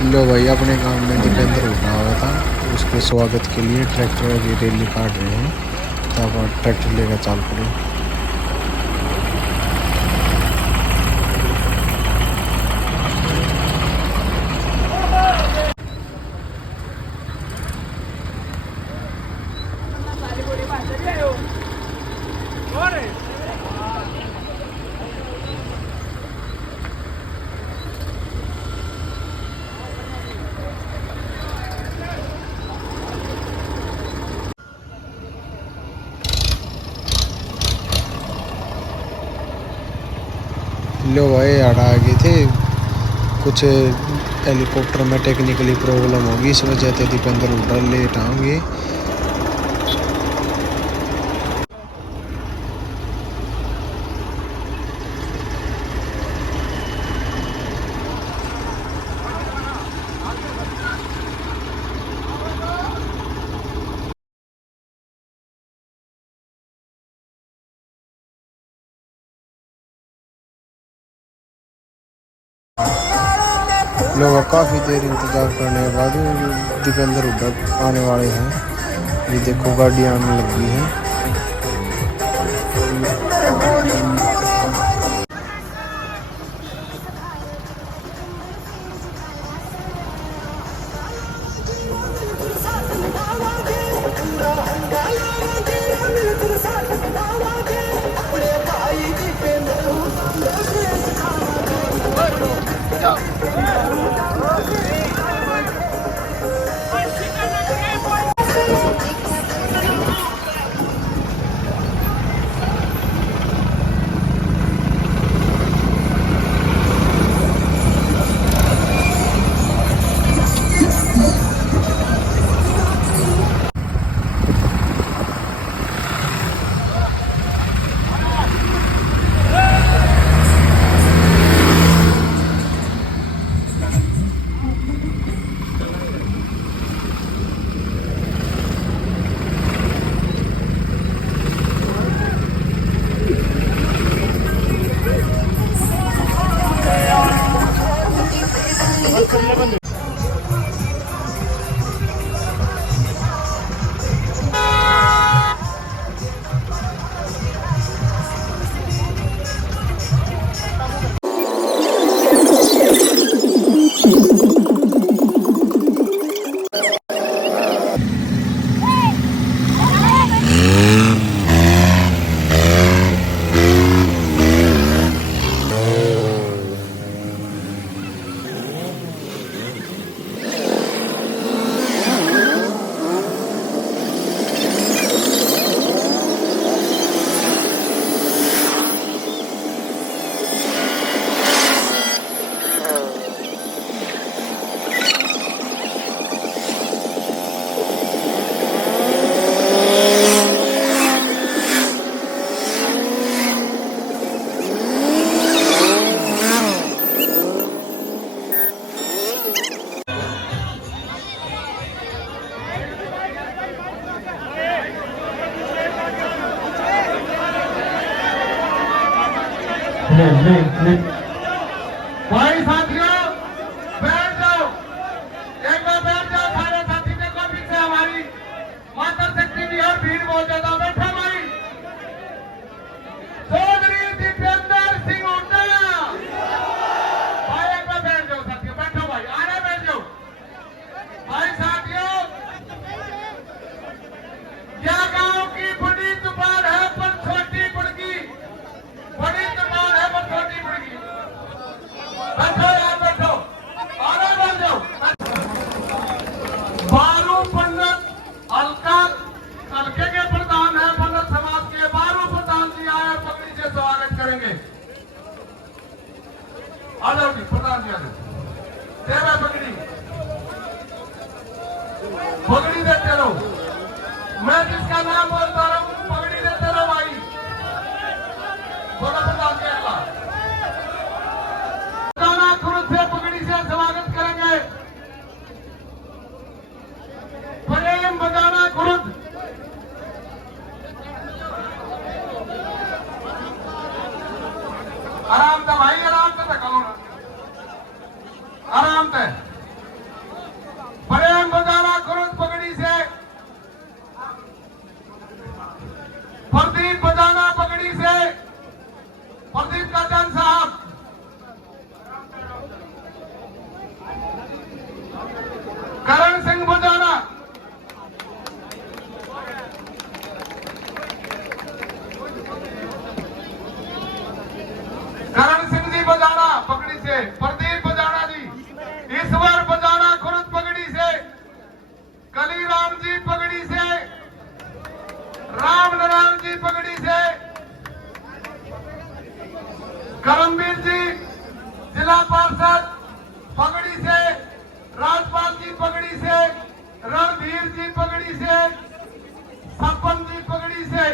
लो भाई, अपने गांव में दीपेंद्र उठा हुआ था। उसके स्वागत के लिए ट्रैक्टर की रैली काट रहे हैं। तब ट्रैक्टर लेकर चाल पड़े। लो भाई, आड़ा आ गए थे। कुछ हेलीकॉप्टर में टेक्निकली प्रॉब्लम होगी, इस वजह से दीपेंद्र उड़ा लेट आएंगे। लोग काफ़ी देर इंतज़ार करने के बाद दीपेंद्र हुड्डा आने वाले हैं। ये देखो, गाड़ियाँ आने लगी हैं। भाई साथियों, बैठ जाओ, एक बार बैठ जाओ। सारे साथी देखो, पीछे हमारी माता शक्ति भी और भीड़ बहुत ज्यादा। बैठा भाई, चौधरी दीपेंद्र सिंह हुड्डा। भाई एक बार बैठ जाओ साथियों, बैठो भाई, आने बैठ जाओ। भाई साथियों, क्या गांव की बड़ी तूफान है पर छोटी बुड़की, बड़ी तूफान है पर छोटी बुड़की। बैठो यार, बैठो, आगे बढ़ जाओ। बारू पंडित हल्के के प्रधान है, पंडित समाज के बारू प्रधान जी आए, पगड़ी से स्वागत करेंगे। आ जाओ जी, प्रधान जी आ जाओ। तेरा पगड़ी पगड़ी देते रहो, मैं जिसका नाम बोलता रहा हूँ पगड़ी देते रहो भाई। बोलो प्रधान जी अगला। खुद से पगड़ी से स्वागत करेंगे। प्रेम बजाना खुद। आराम से भाई, आराम से, आराम से। महाजन साहब, करण सिंह बुजाना, करण सिंह जी बजाना पगड़ी से, प्रदीप बजाना जी, ईश्वर बजाना खुर्द पगड़ी से, कलीराम जी पगड़ी से, राम नारायण जी पगड़ी से, करमवीर जी जिला पार्षद पगड़ी से, राजपाल जी पगड़ी से, रणधीर जी पगड़ी से, सपन जी पगड़ी से,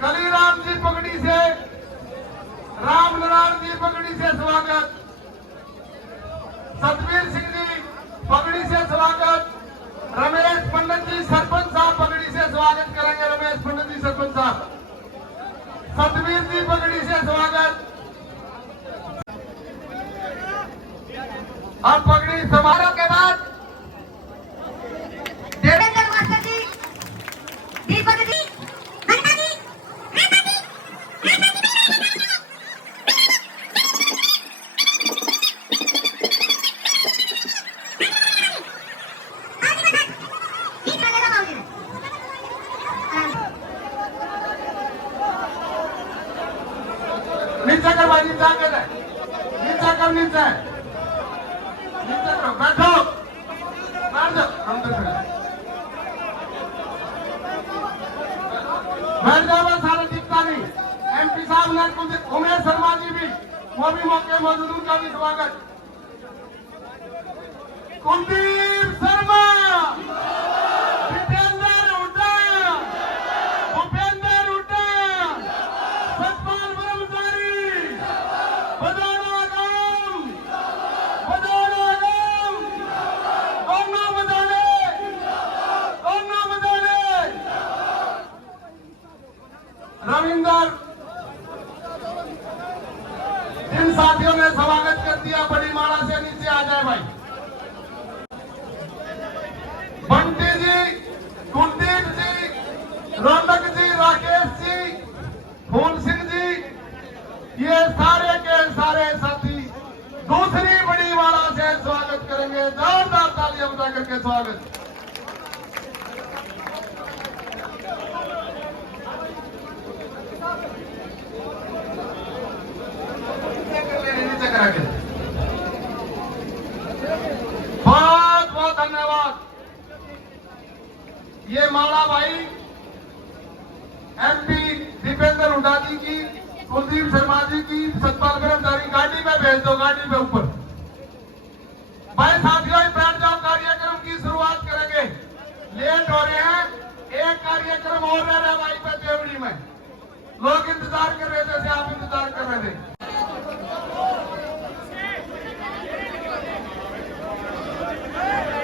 कलीराम जी पगड़ी से, राम नारायण जी पगड़ी से स्वागत, सतवीर सिंह जी पगड़ी से स्वागत, रमेश पंडित जी सरपंच साहब पगड़ी से स्वागत करेंगे, रमेश पंडित जी सरपंच साहब, सतवीर जी पगड़ी से स्वागत। अब पगड़ी समारोह के बाद देवेंद्र मास्टर जी, दीपक जी, ममता जी, नीचे कर भाई, नीचे कर, नीचे कर, नीचे नीचे करो, बैठो, बैठ जाओ, अंदर बैठ जाओ, बस सारा टिकता नहीं। एमपी साहब ने उमेश शर्मा जी भी, वो भी मौके मौजूद, उनका भी स्वागत। कुलदीप शर्मा, जितेंद्र हुड्डा, भूपेंद्र हुड्डा, सतपाल ब्रह्मचारी, बजाना गांव, बजाना गांव, दोनों बजाने, दोनों बजाने, रविंदर, जिन साथियों ने स्वागत कर दिया बड़ी माला से नीचे आ जाए भाई। बंटी जी, कुलदीप जी, रौनक जी, राकेश जी, फूल सिंह जी, ये सारे के सारे साथी दूसरी बड़ी माला से स्वागत करेंगे। जोरदार तालियां बजा करके स्वागत। नीचे करा के बहुत बहुत धन्यवाद। ये माला भाई एमपी दीपेंद्र हुड्डा जी की, कुलदीप शर्मा जी की, सतपाल ब्रह्मचारी, गाड़ी में भेज दो, गाड़ी में ऊपर। भाई साथियों बैठ जाओ, कार्यक्रम की शुरुआत करेंगे, लेट हो रहे हैं। एक कार्यक्रम और रह रहा है भाई पे देवड़ी में, लोग इंतजार कर रहे थे, जैसे आप इंतजार कर रहे थे।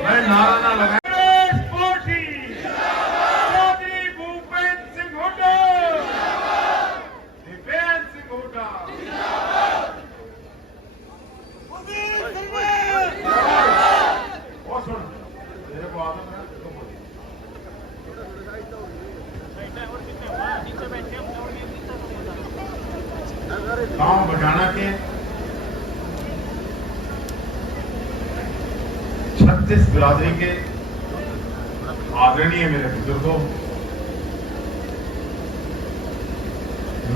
मैं नारा ना लगा गांव बजाना के 36 बिरादरी के आदरणीय मेरे बुजुर्गों,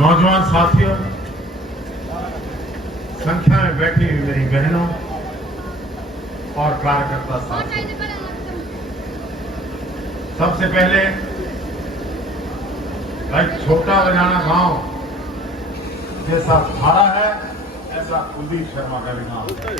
नौजवान साथियों, संख्या में बैठी हुई मेरी बहनों और कार्यकर्ता साथियों, सबसे पहले एक छोटा बजाना गांव जैसा थारा है, ऐसा कुलदीप शर्मा का भी नाम है।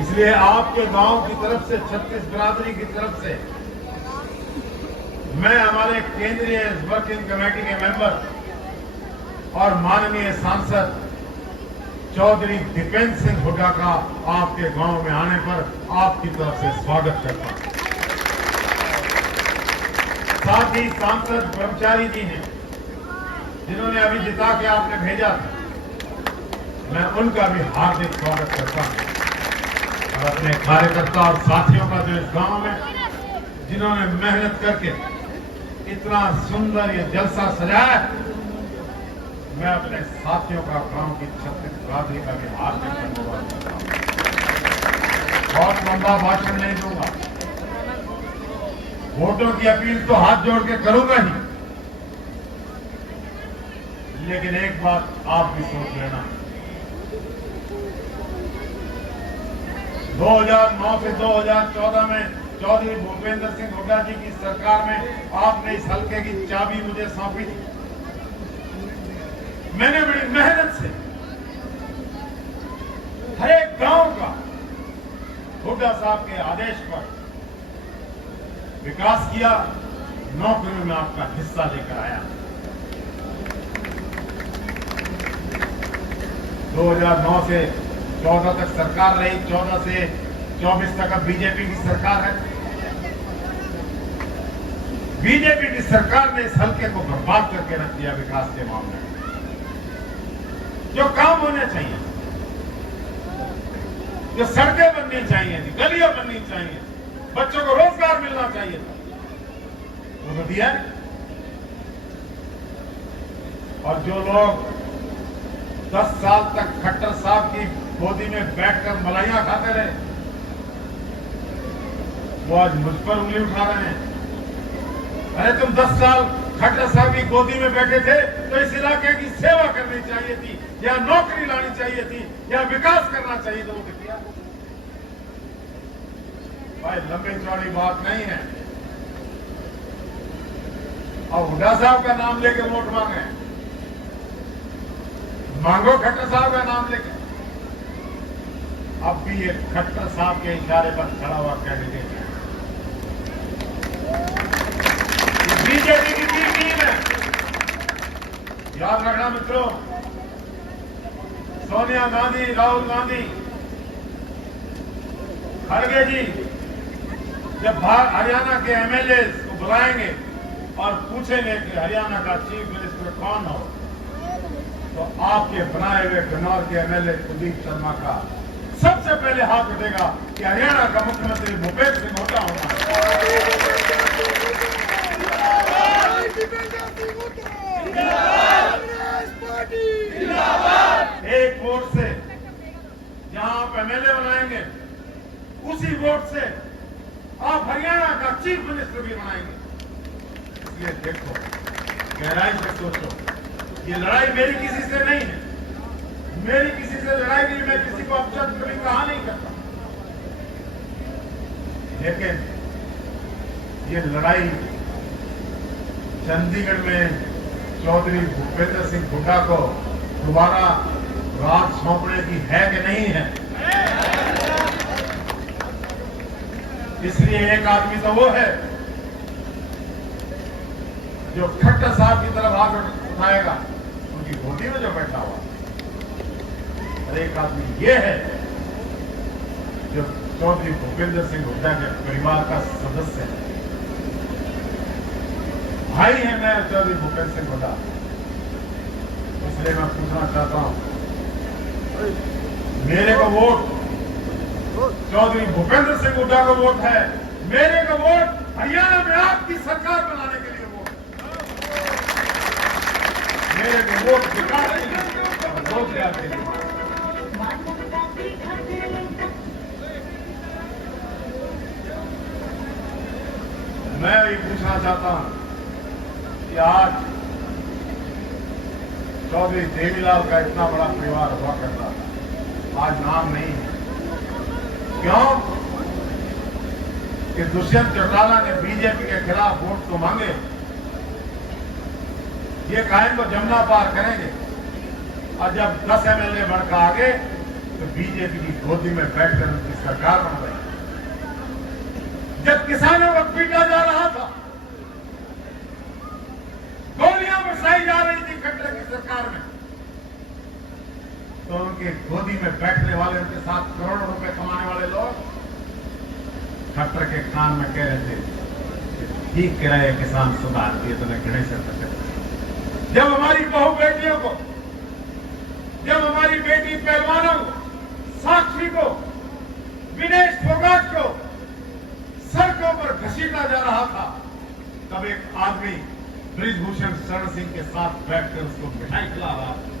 इसलिए आपके गांव की तरफ से, 36 बिरादरी की तरफ से, मैं हमारे केंद्रीय वर्किंग कमेटी के मेंबर और माननीय सांसद चौधरी दीपेंद्र सिंह हुड्डा का आपके गांव में आने पर आपकी तरफ से स्वागत करता हूं। साथ ही सांसद ब्रह्मचारी जी ने, जिन्होंने अभी जिता के आपने भेजा था, मैं उनका भी हार्दिक स्वागत करता हूं। और अपने कार्यकर्ता और साथियों का जो इस गांव में जिन्होंने मेहनत करके इतना सुंदर ये जलसा सजाया, मैं अपने साथियों का गांव की छत्तीसगढ़ी का भी हार्दिक धन्यवाद करता हूं। बहुत लंबा भाषण नहीं दूंगा, वोटों की अपील तो हाथ जोड़ के करूंगा ही, लेकिन एक बात आप भी सोच लेना, 2009 से 2014 में चौधरी भूपेंद्र सिंह हुड्डा जी की सरकार में आपने इस हल्के की चाबी मुझे सौंपी थी। मैंने बड़ी मेहनत से हर एक गांव का हुड्डा साहब के आदेश पर विकास किया, नौकरियों में आपका हिस्सा लेकर आया। 2009 से 14 तक सरकार रही, 14 से 24 तक अब बीजेपी की सरकार है। बीजेपी की सरकार ने इस हल्के को बर्बाद करके रख दिया विकास के मामले में। जो काम होने चाहिए, जो सड़कें बननी चाहिए थी, गलियां बननी चाहिए, बच्चों को रोजगार मिलना चाहिए था, वो तो दिया। और जो लोग 10 साल तक खट्टर साहब की गोदी में बैठकर मलाइयां खाते रहे, वो आज मुझ पर उंगली उठा रहे हैं। अरे तुम 10 साल खट्टर साहब की गोदी में बैठे थे तो इस इलाके की सेवा करनी चाहिए थी, या नौकरी लानी चाहिए थी, या विकास करना चाहिए था, वो तो किया। भाई लंबी चौड़ी बात नहीं है। और हुड्डा साहब का नाम लेके वोट मांगे, मांगो खट्टर साहब का नाम लेके। अब भी ये खट्टर साहब के इशारे पर खड़ा हुआ कैंडिडेट है। बीजेपी की बी टीम है, याद रखना मित्रों। सोनिया गांधी, राहुल गांधी, खड़गे जी जब हरियाणा के एमएलए को बुलाएंगे और पूछेंगे कि हरियाणा का चीफ मिनिस्टर कौन हो, तो आपके बनाए हुए गन्नौर के एमएलए कुलदीप शर्मा का सबसे पहले हाथ उठेगा कि हरियाणा का मुख्यमंत्री भूपेंद्र सिंह हुड्डा होना। एक वोट से जहां आप एमएलए बनाएंगे, उसी वोट से आप हरियाणा का चीफ मिनिस्टर भी बनाएंगे। इसलिए देखो, गहराई से सोचो, ये लड़ाई मेरी किसी से नहीं है, मेरी किसी से लड़ाई नहीं, मैं किसी को अपशब्द कभी कहा नहीं करता, लेकिन ये लड़ाई चंडीगढ़ में चौधरी भूपेंद्र सिंह हुड्डा को दोबारा राज सौंपने की है कि नहीं है। इसलिए एक आदमी तो वो है जो खट्टर साहब की तरफ हाथ उठाएगा, उनकी गोदी में जो बैठा हुआ, और एक आदमी ये है जो चौधरी भूपेंद्र सिंह हुड्डा के परिवार का सदस्य है, भाई है मैं चौधरी भूपेंद्र सिंह हुड्डा। इसलिए मैं पूछना चाहता हूं, मेरे को वोट चौधरी भूपेंद्र सिंह हुड्डा का वोट है, मेरे का वोट हरियाणा में आपकी सरकार बनाने के लिए वोट, मेरे को वोट विकास के लिए, रोजगार के लिए। मैं ये पूछना चाहता हूं कि आज चौधरी देवीलाल का इतना बड़ा परिवार हुआ करता था, आज नाम नहीं है। क्यों? कि दुष्यंत चौटाला ने बीजेपी के खिलाफ वोट तो मांगे, ये कायम को जमुना पार करेंगे, और जब 10 एमएलए बढ़कर आ गए तो बीजेपी की गोदी में बैठकर उनकी सरकार बन गई। जब किसानों को पीटा जा रहा था, गोलियां बरसाई जा रही थी खट्टर की सरकार में, तो उनके गोदी में बैठने वाले, उनके साथ करोड़ों रुपए कमाने वाले लोग खट्टर के कान में कह रहे थे, ठीक कह रहे किसान सुधार दिए तो गणेश। जब हमारी बहू बेटियों को, जब हमारी बेटी पहलवानों को, साक्षी को विनेश फोगाट को सड़कों पर घसीटा जा रहा था, तब एक आदमी ब्रिजभूषण शरण सिंह के साथ बैठकर उसको मिठाई खिला रहा था।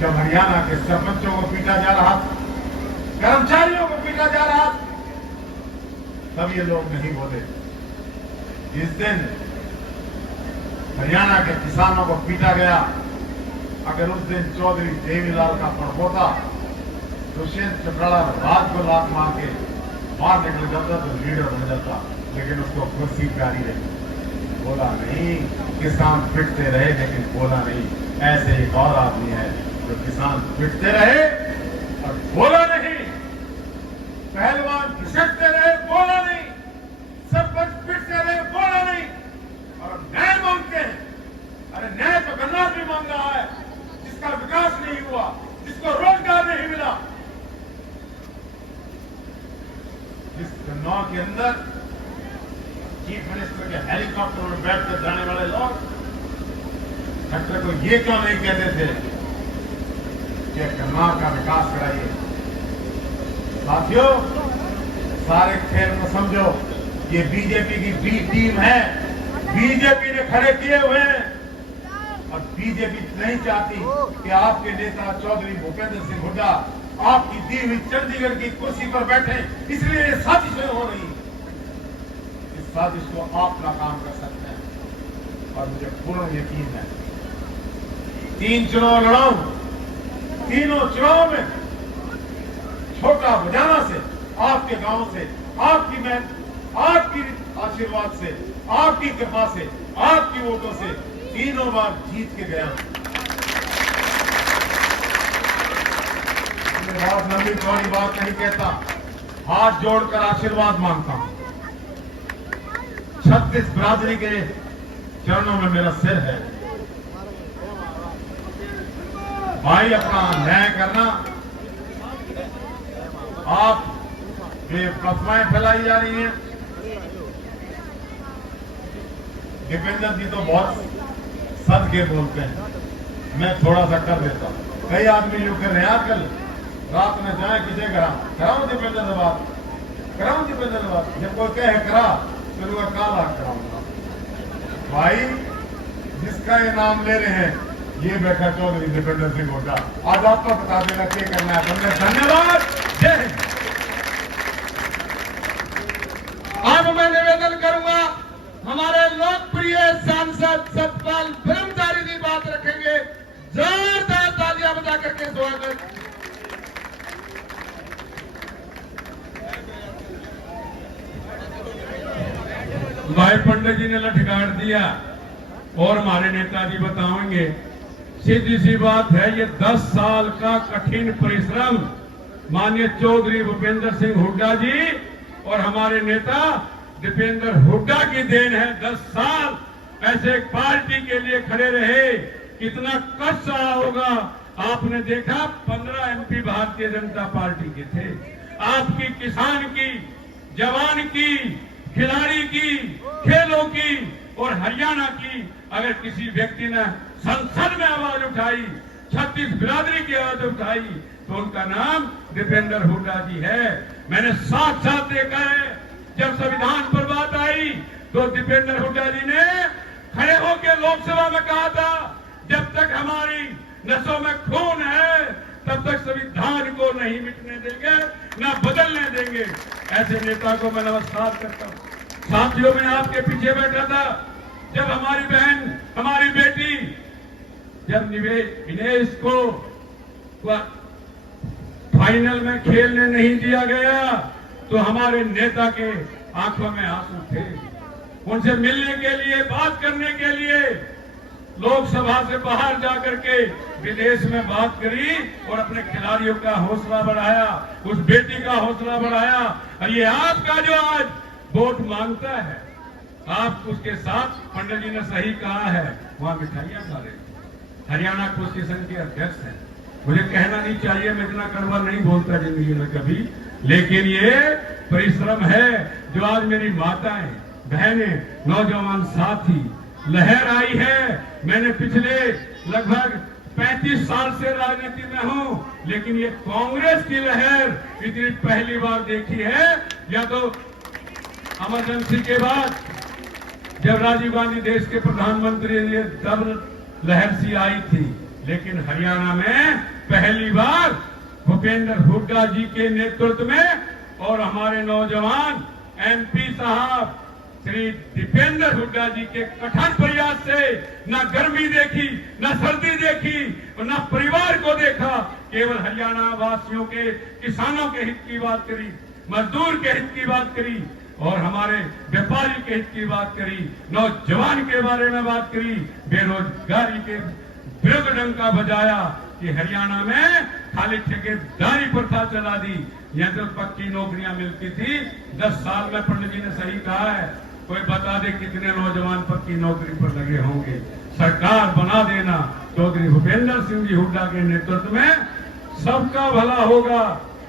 जब हरियाणा के सरपंचों को पीटा जा रहा था, कर्मचारियों को पीटा जा रहा था, तब ये लोग नहीं बोले। जिस दिन हरियाणा के किसानों को पीटा गया, अगर उस दिन चौधरी देवीलाल का पड़पोता दुष्यंत चौटाला राज को लात मार के बाहर निकल जाता तो लीडर बन जाता, लेकिन उसको कुर्सी प्यारी रही। बोला नहीं, किसान पिटते रहे लेकिन बोला नहीं। ऐसे एक और आदमी है जो किसान पिटते रहे और बोला नहीं, पहलवान घिसटते रहे, बोला नहीं, सरपंच पिटते रहे, बोला नहीं, और न्याय मांगते हैं। अरे न्याय तो गन्ना भी मांग रहा है, जिसका विकास नहीं हुआ, जिसको रोजगार नहीं मिला, जिस गन्नौर के अंदर चीफ मिनिस्टर के हेलीकॉप्टर में बैठकर जाने वाले लोग डॉक्टर को ये क्यों नहीं कहते थे कि गन्नौर का विकास कराइए। साथियों, सारे खेल को समझो, ये बीजेपी की बी टीम है, बीजेपी ने खड़े किए हुए हैं, और बीजेपी नहीं चाहती कि आपके नेता चौधरी भूपेंद्र सिंह हुड्डा आपकी दी हुई चंडीगढ़ की कुर्सी पर बैठे, इसलिए ये साजिशें हो रही। इस साजिश को आप नाकाम कर सकते हैं, और मुझे पूर्ण यकीन है 3 चुनाव लड़ाऊं, तीनों चुनाव में छोटा बजाना से, आपके गांव से, आपकी आशीर्वाद से, आपकी कृपा से, आपकी वोटों से तीनों बार जीत के गया। मैं बहुत लंबी चौड़ी बात नहीं कहता, हाथ जोड़कर आशीर्वाद मांगता हूं। 36 बिरादरी के चरणों में मेरा सिर है। भाई, अपना न्याय करना। आप ये अफवाहें फैलाई जा रही हैं, दीपेंद्र जी तो बहुत सद के बोलते हैं, मैं थोड़ा सा कर देता हूं। कई आदमी जो कर रहे हैं आजकल, रात में जाए किसे कराऊं दीपेंद्र से बात, कराऊं दीपेंद्र से बात, जब कोई कहे करा तो काला कराऊंगा। भाई, जिसका ये नाम ले रहे हैं, ये बैठा चौधरी दीपेंद्र सिंह हुड्डा। आज आपको बता देना क्या करना है। तुमने धन्यवाद। जय हिंद। अब मैं निवेदन करूंगा, हमारे लोकप्रिय सांसद सतपाल ब्रह्मचारी जी बात रखेंगे। जोरदार तालियां बजा करके स्वागत। भाई पंडित जी ने लठगाड़ दिया और हमारे नेताजी बताएंगे। सीधी सी बात है, ये 10 साल का कठिन परिश्रम माननीय चौधरी भूपेंद्र सिंह हुड्डा जी और हमारे नेता दीपेंद्र हुड्डा की देन है। 10 साल ऐसे एक पार्टी के लिए खड़े रहे, कितना कष्ट रहा होगा। आपने देखा 15 एमपी भारतीय जनता पार्टी के थे। आपकी किसान की, जवान की, खिलाड़ी की, खेलों की और हरियाणा की अगर किसी व्यक्ति ने संसद में आवाज उठाई, 36 बिरादरी की आवाज उठाई, तो उनका नाम दीपेंद्र हुड्डा जी है। मैंने साथ साथ देखा है, जब संविधान पर बात आई तो दीपेंद्र हुड्डा जी ने खड़े होकर लोकसभा में कहा था, जब तक हमारी नसों में खून है तब तक संविधान को नहीं मिटने देंगे, ना बदलने देंगे। ऐसे नेता को मैं नमस्कार करता हूं। साथियों, मैं आपके पीछे बैठा था जब हमारी बहन, हमारी बेटी, जब विनेश को फाइनल में खेलने नहीं दिया गया तो हमारे नेता के आंखों में आंसू थे। उनसे मिलने के लिए, बात करने के लिए लोकसभा से बाहर जाकर के विदेश में बात करी और अपने खिलाड़ियों का हौसला बढ़ाया, उस बेटी का हौसला बढ़ाया। और ये आपका जो आज वोट मांगता है, आप उसके साथ, पंडित जी ने सही कहा है, वहां मिठाइयां खा रहे। हरियाणा एसोसिएशन के अध्यक्ष हैं। मुझे कहना नहीं चाहिए, मैं इतना कड़वा नहीं बोलता जिंदगी में कभी, लेकिन ये परिश्रम है जो आज मेरी माताएं, बहनें, नौजवान साथी लहर आई है। मैंने पिछले लगभग 35 साल से राजनीति में हूं, लेकिन ये कांग्रेस की लहर इतनी पहली बार देखी है। या तो इमरजेंसी के बाद जब राजीव गांधी देश के प्रधानमंत्री ये तब लहर सी आई थी, लेकिन हरियाणा में पहली बार भूपेंद्र हुड्डा जी के नेतृत्व में और हमारे नौजवान एमपी साहब श्री दीपेंद्र हुड्डा जी के कठिन प्रयास से न गर्मी देखी, न सर्दी देखी और न परिवार को देखा, केवल हरियाणा वासियों के, किसानों के हित की बात करी, मजदूर के हित की बात करी और हमारे व्यापारी के हित की बात करी, नौजवान के बारे में बात करी, बेरोजगारी के विरुद्ध डंका बजाया कि हरियाणा में खाली ठेकेदारी प्रथा चला दी। यहाँ तो पक्की नौकरियां मिलती थी 10 साल में। पंडित जी ने सही कहा है, कोई बता दे कितने नौजवान पक्की नौकरी पर लगे होंगे। सरकार बना देना चौधरी भूपेंद्र सिंह जी हुड्डा के नेतृत्व में, सबका भला होगा।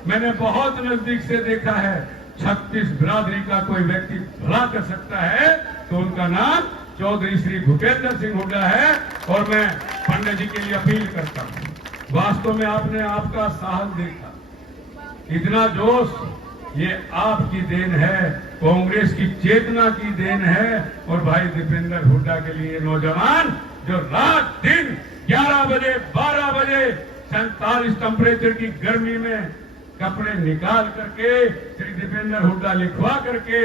मैंने बहुत नजदीक से देखा है, 36 बिरादरी का कोई व्यक्ति भला कर सकता है तो उनका नाम चौधरी श्री भूपेंद्र सिंह हुड्डा है। और मैं पंडित जी के लिए अपील करता हूँ, वास्तव में आपने आपका साहस देखा, इतना जोश, ये आपकी देन है, कांग्रेस की चेतना की देन है। और भाई दीपेंद्र हुड्डा के लिए नौजवान जो रात दिन 11 बजे 12 बजे 47 टेम्परेचर की गर्मी में कपड़े निकाल करके श्री दीपेंद्र हुड्डा लिखवा करके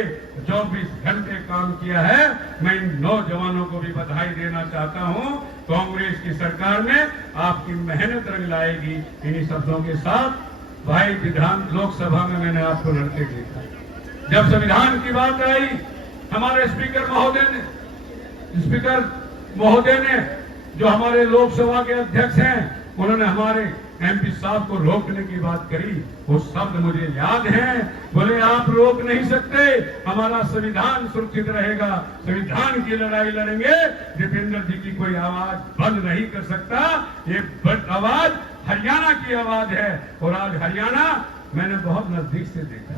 24 घंटे काम किया है, मैं इन नौजवानों को भी बधाई देना चाहता हूं। कांग्रेस की सरकार में आपकी मेहनत रंग लाएगी। इन्हीं शब्दों के साथ भाई विधान लोकसभा में मैंने आपको लड़ते देखा, जब संविधान की बात आई, हमारे स्पीकर महोदय ने जो हमारे लोकसभा के अध्यक्ष हैं, उन्होंने हमारे एमपी साहब को रोकने की बात करी। वो शब्द मुझे याद है, बोले आप रोक नहीं सकते, हमारा संविधान सुरक्षित रहेगा, संविधान की लड़ाई लड़ेंगे, दीपेंद्र जी की कोई आवाज बंद नहीं कर सकता। ये आवाज हरियाणा की आवाज है। और आज हरियाणा मैंने बहुत नजदीक से देखा,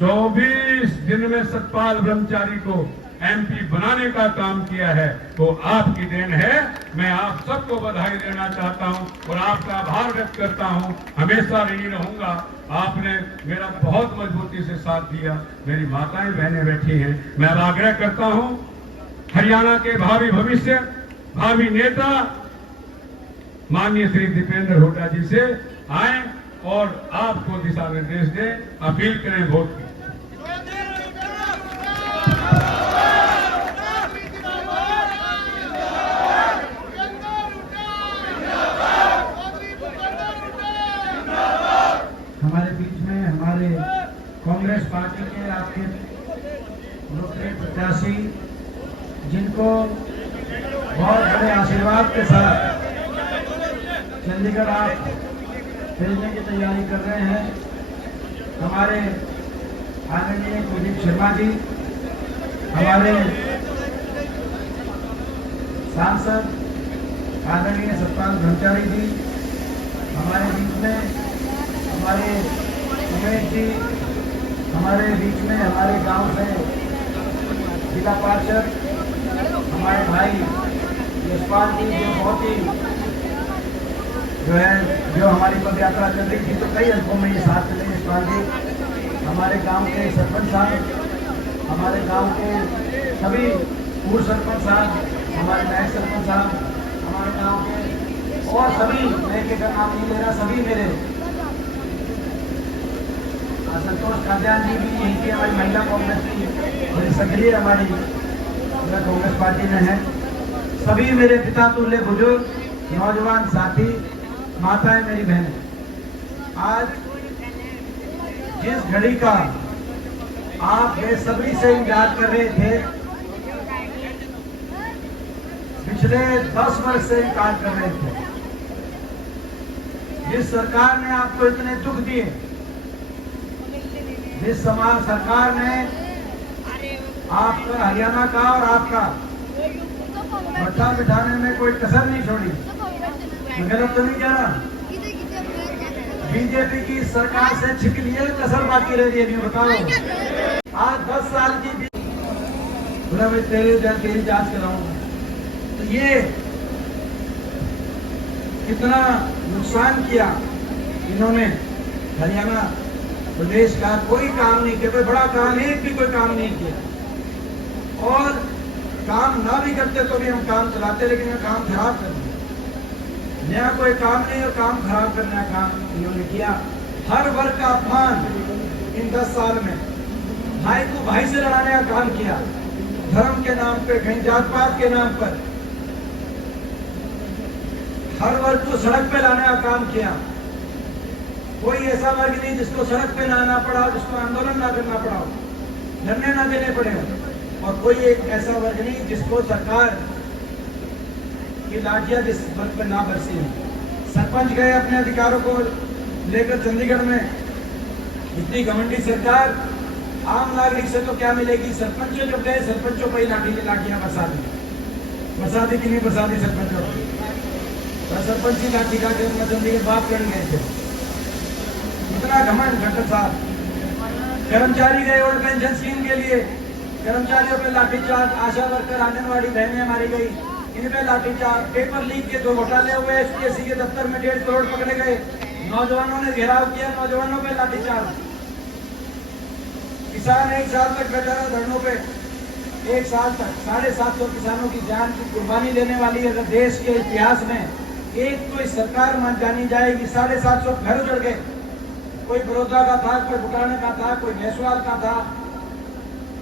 24 दिन में सतपाल ब्रह्मचारी को एमपी बनाने का काम किया है, तो आपकी देन है। मैं आप सबको बधाई देना चाहता हूं और आपका आभार व्यक्त करता हूं। हमेशा ऋणी रहूंगा, आपने मेरा बहुत मजबूती से साथ दिया। मेरी माताएं बहनें बैठी हैं, मैं अब आग्रह करता हूं हरियाणा के भावी भविष्य, भावी नेता माननीय श्री दीपेंद्र हुड्डा जी से आए और आपको दिशा निर्देश दें, अपील करें वोट की। हमारे बीच में हमारे कांग्रेस पार्टी के आपके लोकप्रिय प्रत्याशी, जिनको बहुत बड़े आशीर्वाद के साथ चंडीगढ़ आप भेजने की तैयारी कर रहे हैं, हमारे आदरणीय कुलदीप शर्मा जी, हमारे सांसद आदरणीय सतपाल ब्रह्मचारी जी, हमारे बीच में हमारे उमेश जी, हमारे बीच में हमारे गांव से जिला पार्षद हमारे भाई यशपाल जी, जो बहुत ही जो हमारी पद यात्रा चल रही थी तो कई हल्कों में ये साथ चले यशपाल जी, हमारे गांव के सरपंच साहब, हमारे गांव के सभी पूर्व सरपंच साहब, हमारे नायब सरपंच साहब, हमारे गांव के और सभी, मैं के नाम नहीं ले रहा, सभी मेरे संतोष खाद्यान जी भी यहीं की हमारी महिला कांग्रेस की बड़ी सक्रिय हमारी कांग्रेस पार्टी में है। सभी मेरे पिता तुल्य बुजुर्ग, नौजवान साथी, माताएं, मेरी बहनें, आज जिस घड़ी का आप बेसब्री से इंतजार कर रहे थे, पिछले 10 वर्ष से इंतजार कर रहे थे, जिस सरकार ने आपको इतने दुख दिए, जिस समाज सरकार ने आपका हरियाणा का और आपका मट्ठा बिठाने में कोई कसर नहीं छोड़ी, गलत तो नहीं जा रहा? बीजेपी की सरकार से छिप लिए कसर बाकी रह रही है, नहीं बताओ। आज 10 साल की बोला मैं तेरी जांच कराऊंगा, तो ये कितना नुकसान किया इन्होंने। हरियाणा प्रदेश का कोई काम नहीं किया, कोई बड़ा काम, एक भी कोई काम नहीं किया। और काम ना भी करते तो भी हम काम चलाते, लेकिन ये काम खराब कर दिया। नया कोई काम नहीं और काम खराब करने का काम इन्होंने किया। हर वर्ग का अपमान इन 10 साल में, भाई को भाई से लड़ाने का काम किया, धर्म के नाम पे, कहीं जात पात के नाम पर हर वर्ग को सड़क पे लाने का काम किया। कोई ऐसा वर्ग नहीं जिसको सड़क पे ना आना पड़ा, जिसको आंदोलन ना करना पड़ा, धरने ना देने पड़े। और कोई एक ऐसा वर्ग नहीं जिसको सरकार की लाठियां जिस वर्ग पे ना बरसी हो। सरपंच गए अपने अधिकारों को लेकर चंडीगढ़ में, इतनी घमंडी सरकार। आम नागरिक से तो क्या मिलेगी? सरपंचों जो गए, सरपंचों पर ही लाठियां बरसा दी कि नहीं बरसा दी सरपंचों पर? सरपंच की लाठी का चंडीगढ़ बाप लड़ गए थे। इतना घमंड घटक साहब। कर्मचारी गए ओल्ड पेंशन स्कीम के लिए, कर्मचारियों पे लाठीचार्ज, आशा वर्कर, आंगनबाड़ी बहनें मारी गई, इन पे लाठीचार्ज। पेपर लीक के 2 घोटाले हुए, एसपीएससी के दफ्तर में 1.5 करोड़ पकड़े गए, नौजवानों ने घेराव किया, नौजवानों पे लाठीचार्ज। किसान 1 साल तक बैठा रहा धरनों पे, 1 साल तक 750 किसानों की जान की कुर्बानी देने वाली अगर देश के इतिहास में एक कोई सरकार मान जानी जाएगी। 750 घर उजड़ गए। कोई बड़ौदा का था, कोई बुटाने का था, कोई भैंसवाल का था।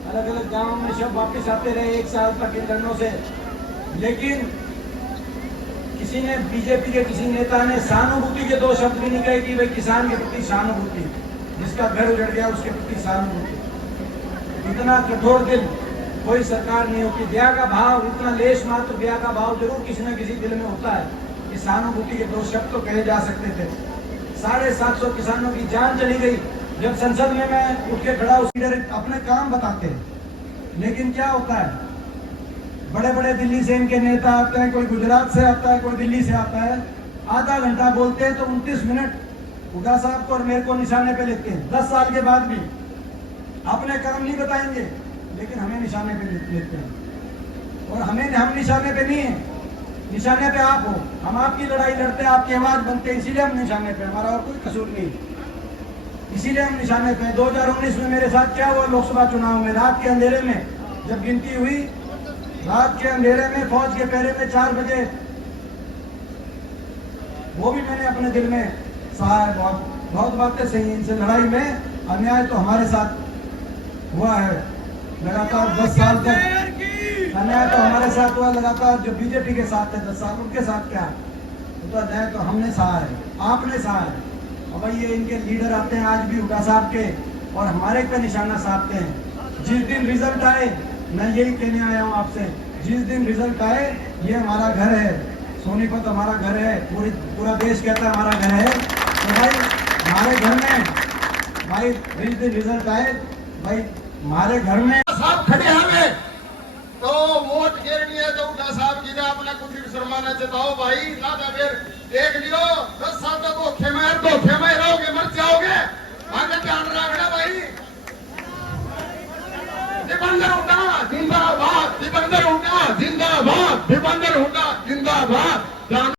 अलग अलग गांवों में सब वापस आते रहे 1 साल तक इन धरनों से। लेकिन किसी ने, बीजेपी के किसी नेता ने सहानुभूति के 2 शब्द भी नहीं कहे कि भाई किसान के प्रति सहानुभूति, जिसका घर उजड़ गया उसके प्रति सहानुभूति। इतना कठोर दिल कोई सरकार नहीं होती। दया का भाव, इतना लेश मात्र दया का भाव जरूर किसी न किसी दिल में होता है। इस सहानुभूति के 2 शब्द तो कहे जा सकते थे। 750 किसानों की जान चली गई। जब संसद में मैं उठ के खड़ा, उसकी अपने काम बताते हैं, लेकिन क्या होता है, बड़े बड़े दिल्ली से इनके नेता आते हैं, कोई गुजरात से आता है, कोई दिल्ली से आता है, आधा घंटा बोलते हैं तो 29 मिनट हुड्डा साहब को और मेरे को निशाने पे लेते हैं। 10 साल के बाद भी अपने काम नहीं बताएंगे, लेकिन हमें निशाने पे लेते हैं। और हम निशाने पे नहीं है, निशाने पे आप हो। हम आपकी लड़ाई लड़ते हैं, आपकी आवाज बनते हैं, इसीलिए हम निशाने पे, हमारा और कोई कसूर नहीं, इसीलिए हम निशाने पे। 2019 में मेरे साथ क्या हुआ लोकसभा चुनाव में, रात के अंधेरे में जब गिनती हुई, रात के अंधेरे में फौज के पहरे में 4 बजे, वो भी मैंने अपने दिल में सहा। बहुत बातें सही, इनसे लड़ाई में अन्याय तो हमारे साथ हुआ है लगातार 10 साल तक। अन्याय तो हमारे साथ हुआ लगातार, जो बीजेपी के साथ है 10 साल, उनके साथ क्या तो अन्याय तो हमने सहा है, आपने सहा है। और भाई ये इनके लीडर आते हैं आज भी हुड्डा साहब के, और हमारे पे निशाना साधते हैं। जिस दिन रिजल्ट आए, मैं यही कहने आया हूँ आपसे, जिस दिन रिजल्ट आए, ये हमारा घर है, सोनीपत हमारा घर है, पूरा देश कहता है हमारा घर है। तो भाई हमारे घर में, भाई जिस दिन रिजल्ट आए, भाई हमारे घर में साहब खड़े हमें तो वोट गिरनी है तो हुड्डा साहब जी ने अपना कुछ शर्मा न जताओ भाई, ना तो फिर देख लियो 10 साल तक धोखे में रहोगे, मर जाओगे। आगे ध्यान रखना भाई। दिबंदर हुड्डा जिंदाबाद, दिबंदर हुड्डा जिंदाबाद, दिबंदर हुड्डा जिंदाबाद।